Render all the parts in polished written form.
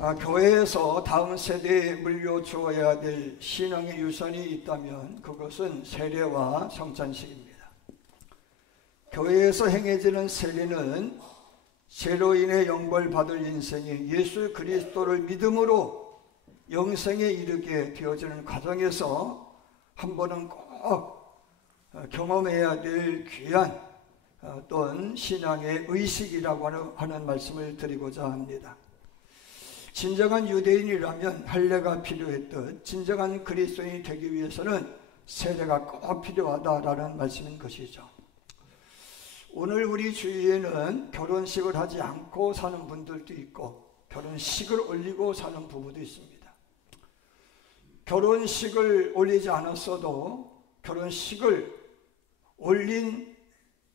교회에서 다음 세대에 물려주어야 될 신앙의 유산이 있다면 그것은 세례와 성찬식입니다. 교회에서 행해지는 세례는 죄로 인해 영벌받을 인생이 예수 그리스도를 믿음으로 영생에 이르게 되어지는 과정에서 한 번은 꼭 경험해야 될 귀한 또는 신앙의 의식이라고 하는 말씀을 드리고자 합니다. 진정한 유대인이라면 할례가 필요했듯 진정한 그리스도인이 되기 위해서는 세례가 꼭 필요하다라는 말씀인 것이죠. 오늘 우리 주위에는 결혼식을 하지 않고 사는 분들도 있고 결혼식을 올리고 사는 부부도 있습니다. 결혼식을 올리지 않았어도 결혼식을 올린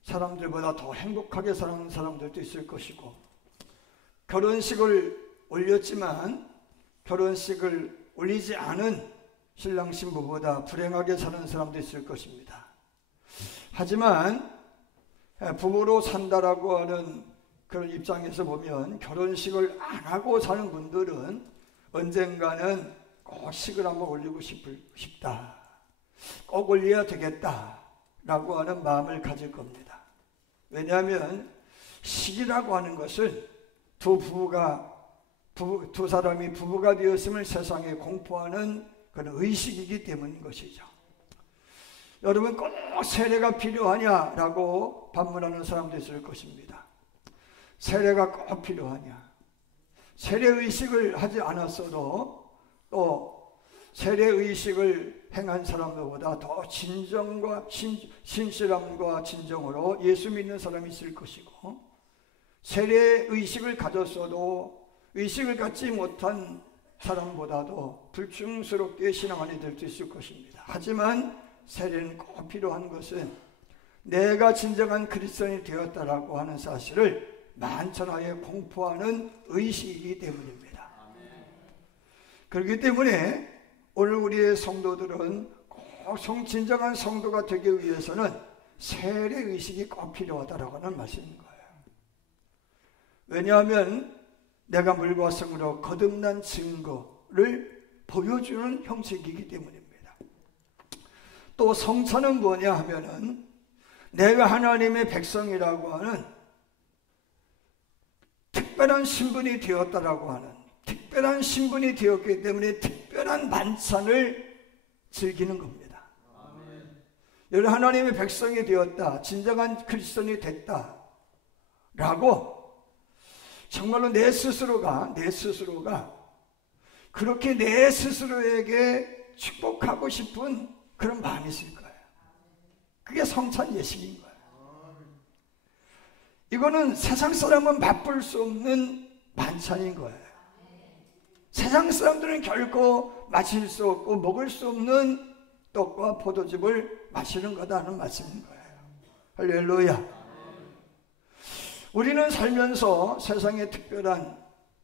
사람들보다 더 행복하게 사는 사람들도 있을 것이고, 결혼식을 올렸지만 결혼식을 올리지 않은 신랑 신부보다 불행하게 사는 사람도 있을 것입니다. 하지만 부부로 산다라고 하는 그런 입장에서 보면 결혼식을 안 하고 사는 분들은 언젠가는 꼭 식을 한번 올리고 싶다, 꼭 올려야 되겠다라고 하는 마음을 가질 겁니다. 왜냐하면 식이라고 하는 것은 두 사람이 부부가 되었음을 세상에 공포하는 그런 의식이기 때문인 것이죠. 여러분, 꼭 세례가 필요하냐라고 반문하는 사람도 있을 것입니다. 세례가 꼭 필요하냐? 세례 의식을 하지 않았어도 또 세례 의식을 행한 사람들보다 더 진정과 신실함과 진정으로 예수 믿는 사람이 있을 것이고, 세례 의식을 가졌어도 의식을 갖지 못한 사람보다도 불충스럽게 신앙하는 이들도 있을 것입니다. 하지만 세례는 꼭 필요한 것은 내가 진정한 그리스도인이 되었다라고 하는 사실을 만천하에 공포하는 의식이기 때문입니다. 그렇기 때문에 오늘 우리의 성도들은 꼭 진정한 성도가 되기 위해서는 세례 의식이 꼭 필요하다라고 하는 말씀인 거예요. 왜냐하면 내가 물과 성으로 거듭난 증거를 보여주는 형식이기 때문입니다. 또 성찬은 뭐냐 하면은 내가 하나님의 백성이라고 하는 특별한 신분이 되었다라고 하는, 특별한 신분이 되었기 때문에 특별한 만찬을 즐기는 겁니다. 여러분, 하나님의 백성이 되었다, 진정한 그리스도인이 됐다 라고 정말로 내 스스로가 그렇게 내 스스로에게 축복하고 싶은 그런 마음이 있을 거예요. 그게 성찬 예식인 거예요. 이거는 세상 사람은 맛볼 수 없는 만찬인 거예요. 세상 사람들은 결코 마실 수 없고 먹을 수 없는 떡과 포도즙을 마시는 거다는 말씀인 거예요. 할렐루야. 우리는 살면서 세상의 특별한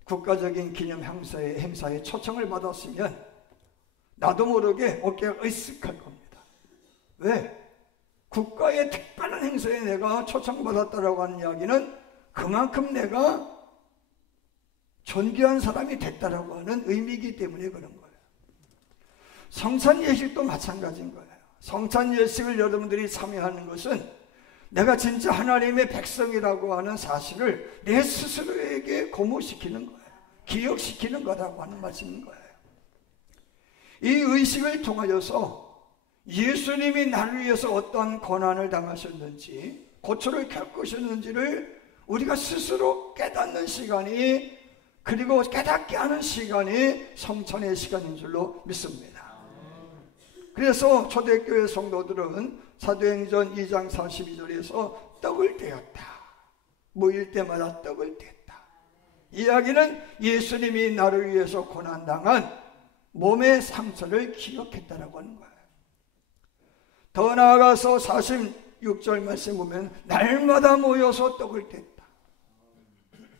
국가적인 기념 행사에 초청을 받았으면 나도 모르게 어깨가 으쓱할 겁니다. 왜? 국가의 특별한 행사에 내가 초청받았다라고 하는 이야기는 그만큼 내가 존귀한 사람이 됐다라고 하는 의미이기 때문에 그런 거예요. 성찬 예식도 마찬가지인 거예요. 성찬 예식을 여러분들이 참여하는 것은 내가 진짜 하나님의 백성이라고 하는 사실을 내 스스로에게 고무시키는 거예요. 기억시키는 거라고 하는 말씀인 거예요. 이 의식을 통하여서 예수님이 나를 위해서 어떠한 고난을 당하셨는지, 고초를 겪으셨는지를 우리가 스스로 깨닫는 시간이, 그리고 깨닫게 하는 시간이 성찬의 시간인 줄로 믿습니다. 그래서 초대교회 성도들은 사도행전 2장 42절에서 떡을 떼었다, 모일 때마다 떡을 뗐다. 이야기는 예수님이 나를 위해서 고난당한 몸의 상처를 기억했다라고 하는 거예요. 더 나아가서 46절 말씀 보면 날마다 모여서 떡을 뗐다.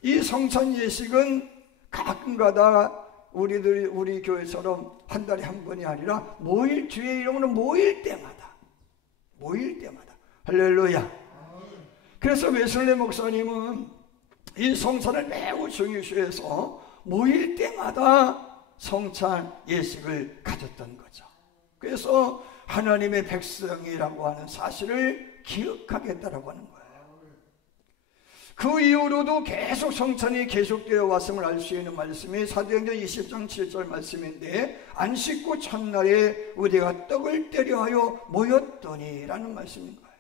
이 성찬 예식은 가끔가다 우리 교회처럼 한 달에 한 번이 아니라 모일, 주의 이름으로 모일 때마다 할렐루야. 그래서 웨슬리 목사님은 이 성찬을 매우 중요시해서 모일 때마다 성찬 예식을 가졌던 거죠. 그래서 하나님의 백성이라고 하는 사실을 기억하겠다라고 하는 거예요. 그 이후로도 계속 성찬이 계속되어 왔음을 알 수 있는 말씀이 사도행전 20장 7절 말씀인데, 안식 후 첫날에 우리가 떡을 떼려 하여 모였더니 라는 말씀인 거예요.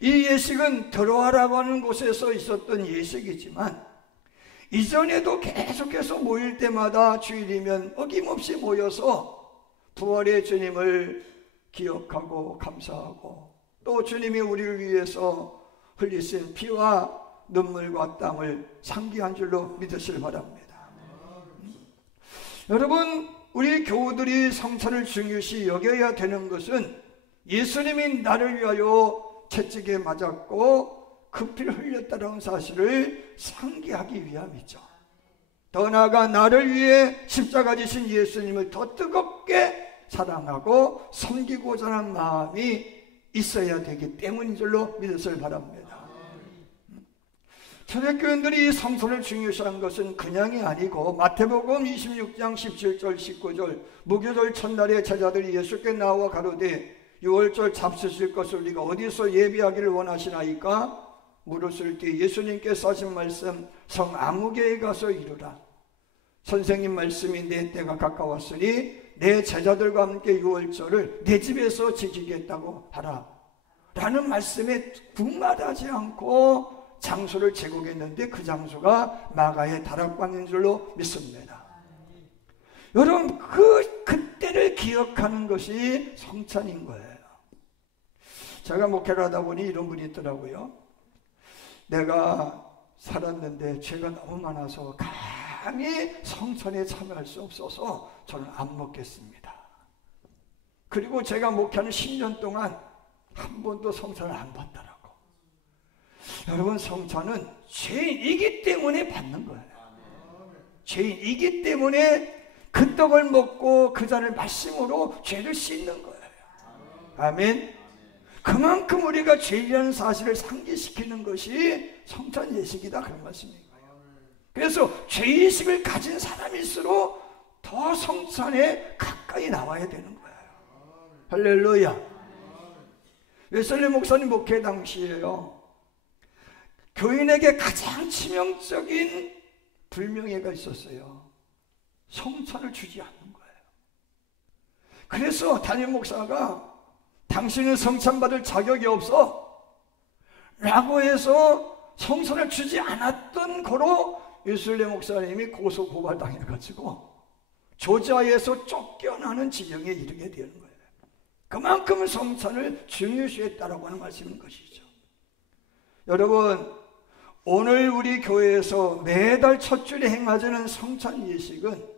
이 예식은 드로아라고 하는 곳에서 있었던 예식이지만 이전에도 계속해서 모일 때마다 주일이면 어김없이 모여서 부활의 주님을 기억하고 감사하고, 또 주님이 우리를 위해서 흘리신 피와 눈물과 땀을 상기한 줄로 믿으시길 바랍니다. 여러분, 우리 교우들이 성찬을 중요시 여겨야 되는 것은 예수님이 나를 위하여 채찍에 맞았고 그 피를 흘렸다는 사실을 상기하기 위함이죠. 더 나아가 나를 위해 십자가 지신 예수님을 더 뜨겁게 사랑하고 섬기고자 하는 마음이 있어야 되기 때문인 줄로 믿으시길 바랍니다. 초대교인들이 성찬을 중요시한 것은 그냥이 아니고, 마태복음 26장 17절 19절 무교절 첫날에 제자들이 예수께 나와 가로되 유월절 잡수실 것을 우리가 어디서 예비하기를 원하시나이까 물었을 때 예수님께서 하신 말씀, 성 아무개에 가서 이르라. 선생님 말씀이 내 때가 가까웠으니 내 제자들과 함께 유월절을 내 집에서 지키겠다고 하라 라는 말씀에 군말하지 않고 장소를 제공했는데, 그 장소가 마가의 다락방인 줄로 믿습니다. 여러분, 그때를 기억하는 것이 성찬인 거예요. 제가 목회를 하다 보니 이런 분이 있더라고요. 내가 살았는데 죄가 너무 많아서 감히 성찬에 참여할 수 없어서 저는 안 먹겠습니다. 그리고 제가 목회하는 10년 동안 한 번도 성찬을 안 받더라고요. 여러분, 성찬은 죄인이기 때문에 받는 거예요. 죄인이기 때문에 그 떡을 먹고 그 잔을 마심으로 죄를 씻는 거예요. 아멘. 그만큼 우리가 죄인이라는 사실을 상기시키는 것이 성찬 예식이다, 그런 말씀인 거예요. 그래서 죄의식을 가진 사람일수록 더 성찬에 가까이 나와야 되는 거예요. 할렐루야. 웨슬리 목사님 목회 당시에요, 교인에게 가장 치명적인 불명예가 있었어요. 성찬을 주지 않는 거예요. 그래서 담임 목사가 당신은 성찬 받을 자격이 없어 라고 해서 성찬을 주지 않았던 거로 웨슬리 목사님이 고소 고발당해가지고 조지아에서 쫓겨나는 지경에 이르게 되는 거예요. 그만큼 성찬을 중요시했다라고 하는 말씀인 것이죠. 여러분, 오늘 우리 교회에서 매달 첫 주일에 행하자는 성찬 예식은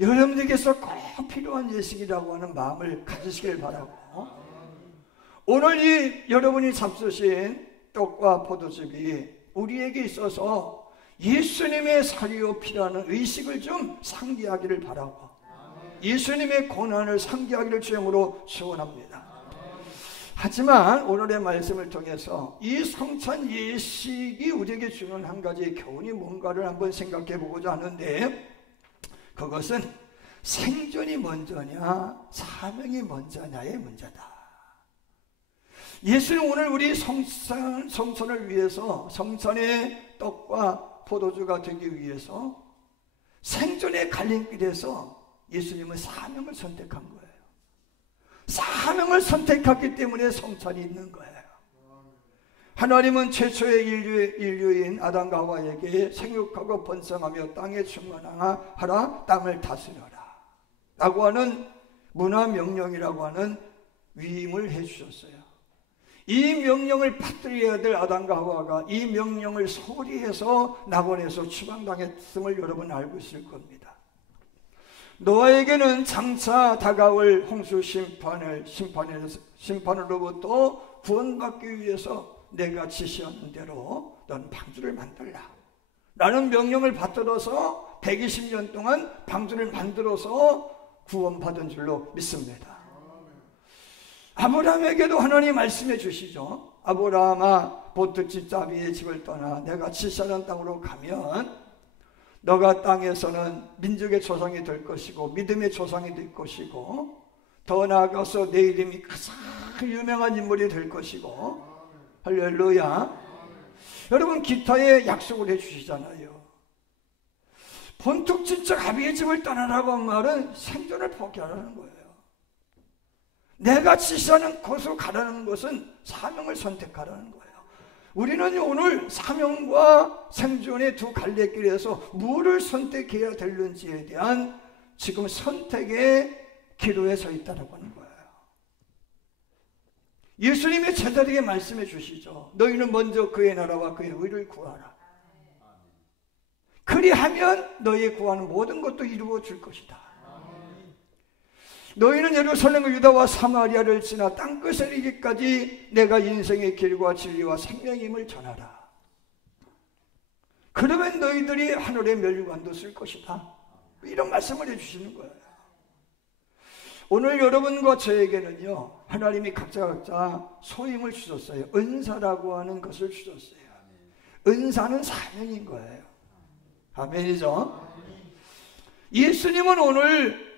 여러분들께서 꼭 필요한 예식이라고 하는 마음을 가지시길 바라고, 오늘 이 여러분이 잡수신 떡과 포도즙이 우리에게 있어서 예수님의 살이요 피라는 의식을 좀 상기하기를 바라고, 예수님의 고난을 상기하기를 주님으로 축원합니다. 하지만 오늘의 말씀을 통해서 이 성찬 예식이 우리에게 주는 한 가지의 교훈이 뭔가를 한번 생각해 보고자 하는데, 그것은 생존이 먼저냐 사명이 먼저냐의 문제다. 예수는 오늘 우리 성찬을 위해서, 성찬의 떡과 포도주가 되기 위해서 생존의 갈림길에서 예수님은 사명을 선택한 거예요. 사명을 선택했기 때문에 성찬이 있는 거예요. 하나님은 최초의 인류인 아담과 하와에게 생육하고 번성하며 땅에 충만하라, 땅을 다스려라 라고 하는 문화 명령이라고 하는 위임을 해주셨어요. 이 명령을 받들어야 될 아담과 하와가 이 명령을 소홀히 해서 낙원에서 추방당했음을 여러분 알고 있을 겁니다. 노아에게는 장차 다가올 홍수 심판으로부터 구원받기 위해서 내가 지시한 대로 넌 방주를 만들라 라는 명령을 받들어서 120년 동안 방주를 만들어서 구원받은 줄로 믿습니다. 아브라함에게도 하나님 말씀해 주시죠. 아브라함아, 보트집 자비의 집을 떠나 내가 지시하는 땅으로 가면 너가 땅에서는 민족의 조상이 될 것이고 믿음의 조상이 될 것이고 더 나아가서 내 이름이 가장 유명한 인물이 될 것이고 할렐루야. 여러분 기타에 약속을 해주시잖아요. 본tuk 친척 아비의 집을 떠나라고 한 말은 생존을 포기하라는 거예요. 내가 지시하는 곳으로 가라는 것은 사명을 선택하라는 거예요. 우리는 오늘 사명과 생존의 두 갈래길에서 무엇을 선택해야 되는지에 대한 지금 선택의 기로에 서 있다고 하는 거예요. 예수님의 제자에게 말씀해 주시죠. 너희는 먼저 그의 나라와 그의 의를 구하라. 그리하면 너희 구하는 모든 것도 이루어 줄 것이다. 너희는 예루살렘과 유다와 사마리아를 지나 땅끝을 이기까지 내가 인생의 길과 진리와 생명임을 전하라. 그러면 너희들이 하늘의 멸관도 쓸 것이다. 이런 말씀을 해주시는 거예요. 오늘 여러분과 저에게는요, 하나님이 각자 소임을 주셨어요. 은사라고 하는 것을 주셨어요. 은사는 사명인 거예요. 아멘이죠? 예수님은 오늘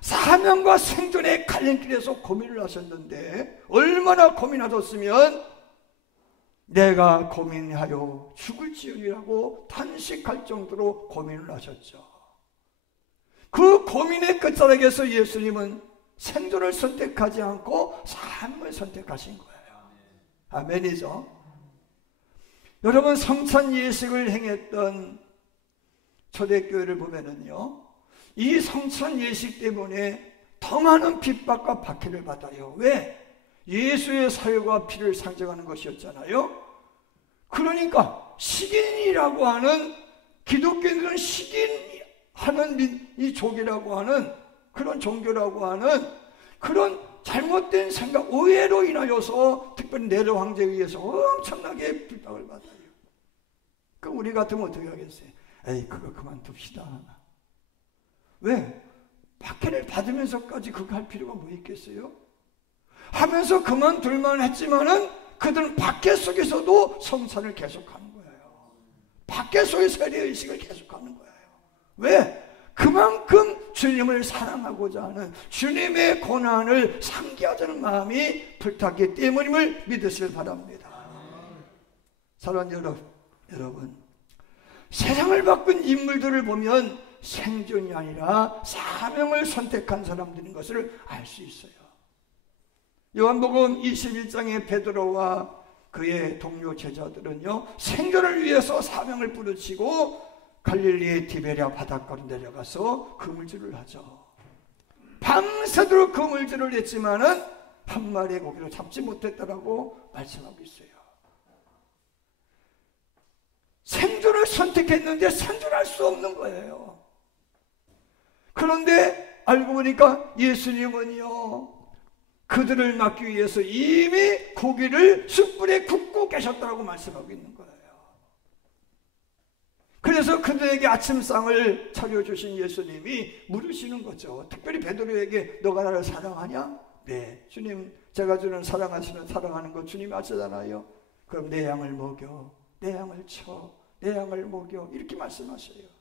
사명과 생존의 갈림길에서 고민을 하셨는데 얼마나 고민하셨으면 내가 고민하여 죽을지언이라고 탄식할 정도로 고민을 하셨죠. 그 고민의 끝자락에서 예수님은 생존을 선택하지 않고 사명을 선택하신 거예요. 아멘이죠? 여러분 성찬 예식을 행했던 초대교회를 보면은요, 이 성찬 예식 때문에 더 많은 핍박과 박해를 받아요. 왜? 예수의 사유와 피를 상징하는 것이었잖아요. 그러니까 식인이라고 하는, 기독교인들은 식인하는 이 족이라고 하는 그런 종교라고 하는 그런 잘못된 생각, 오해로 인하여서 특별히 네로 황제에 의해서 엄청나게 핍박을 받아요. 그럼 우리 같으면 어떻게 하겠어요? 에이, 그거 그만둡시다. 왜? 박해를 받으면서까지 그거 할 필요가 뭐 있겠어요? 하면서 그만둘만 했지만은 그들은 박해 속에서도 성찬을 계속하는 거예요. 박해 속에서 세례의식을 계속하는 거예요. 왜? 그만큼 주님을 사랑하고자 하는, 주님의 고난을 상기하자는 마음이 불탔기 때문임을 믿으시길 바랍니다. 사랑하는 여러분, 세상을 바꾼 인물들을 보면 생존이 아니라 사명을 선택한 사람들인 것을 알 수 있어요. 요한복음 21장의 베드로와 그의 동료 제자들은요, 생존을 위해서 사명을 부르치고 갈릴리의 디베랴 바닷가로 내려가서 그물질을 하죠. 밤새도록 그물질을 했지만은 한 마리의 고기를 잡지 못했다라고 말씀하고 있어요. 생존을 선택했는데 생존할 수 없는 거예요. 그런데 알고 보니까 예수님은요, 그들을 막기 위해서 이미 고기를 숯불에 굽고 계셨다고 말씀하고 있는 거예요. 그래서 그들에게 아침상을 차려주신 예수님이 물으시는 거죠. 특별히 베드로에게 너가 나를 사랑하냐? 네, 주님, 제가 주는 사랑하시는 사랑하는 거 주님 아시잖아요. 그럼 내 양을 먹여, 내 양을 쳐, 내 양을 먹여, 이렇게 말씀하셔요.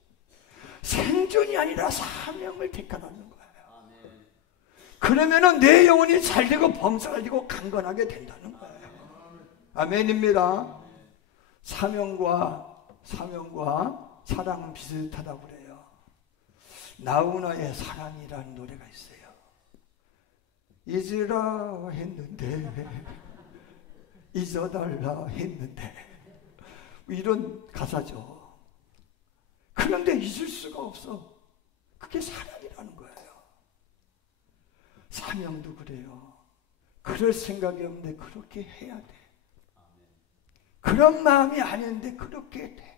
생존이 아니라 사명을 택하라는 거예요. 그러면은 내 영혼이 잘되고 범사가지고 강건하게 된다는 거예요. 아멘입니다. 사명과 사랑은 비슷하다고 그래요. 나훈아의 사랑이라는 노래가 있어요. 잊으라 했는데 잊어달라 했는데, 이런 가사죠. 그런데 잊을 수가 없어. 그게 사랑이라는 거예요. 사명도 그래요. 그럴 생각이 없는데 그렇게 해야 돼. 그런 마음이 아닌데 그렇게 돼.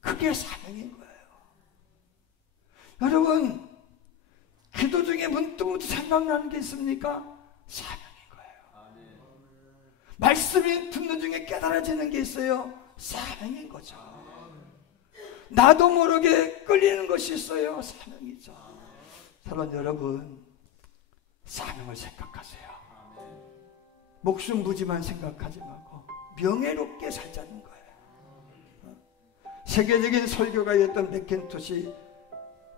그게 사명인 거예요. 여러분, 기도 중에 문득 생각나는 게 있습니까? 사명인 거예요. 말씀이 듣는 중에 깨달아지는 게 있어요. 사명인 거죠. 나도 모르게 끌리는 것이 있어요. 사명이죠. 사랑하는 여러분, 사명을 생각하세요. 목숨 부지만 생각하지 말고 명예롭게 살자는 거예요. 세계적인 설교가였던 맥킨토시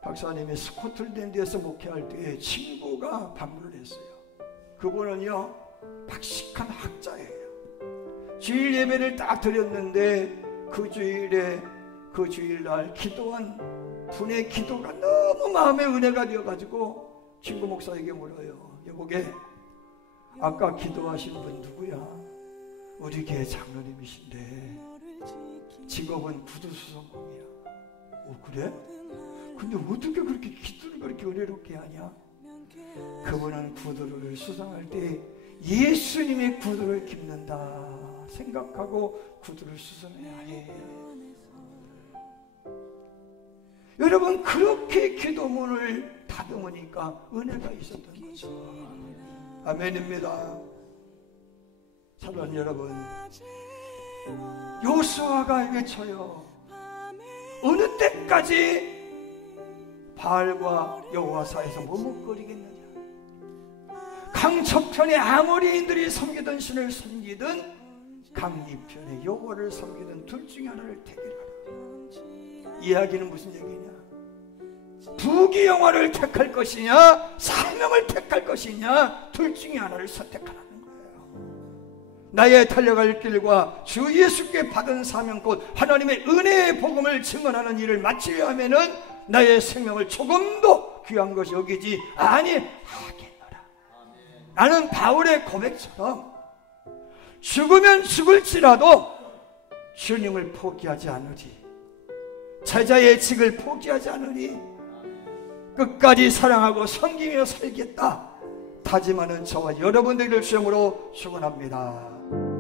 박사님이 스코틀랜드에서 목회할 때 친구가 방문을 했어요. 그분은요 박식한 학자예요. 주일 예배를 딱 드렸는데 그 주일날 기도한 분의 기도가 너무 마음에 은혜가 되어가지고 친구 목사에게 물어요. 여보게, 아까 기도하신 분 누구야? 우리 교회 장로님이신데 직업은 구두수선공이야. 그래? 근데 어떻게 그렇게 기도를 그렇게 은혜롭게 하냐? 그분은 구두를 수선할 때 예수님의 구두를 깁는다 생각하고 구두를 수선해야 해. 여러분, 그렇게 기도문을 다듬으니까 은혜가 있었던 거죠. 아멘입니다. 사랑 여러분, 여호수아가 외쳐요. 어느 때까지 바알과 여호와 사이에서 머뭇거리겠느냐? 강서편에 아모리인들이 섬기던 신을 섬기든 강이편에 여호와를 섬기든 둘 중에 하나를 택하라. 이야기는 무슨 얘기냐? 부귀영화를 택할 것이냐 사명을 택할 것이냐, 둘 중에 하나를 선택하라는 거예요. 나의 달려갈 길과 주 예수께 받은 사명 곧 하나님의 은혜의 복음을 증언하는 일을 마치려 하면은 나의 생명을 조금도 귀한 것이 여기지 아니하겠노라. 나는 바울의 고백처럼 죽으면 죽을지라도 주님을 포기하지 않으리, 제자의 직을 포기하지 않으리, 끝까지 사랑하고 섬기며 살겠다 다짐하는 저와 여러분들을 주님으로 축원합니다.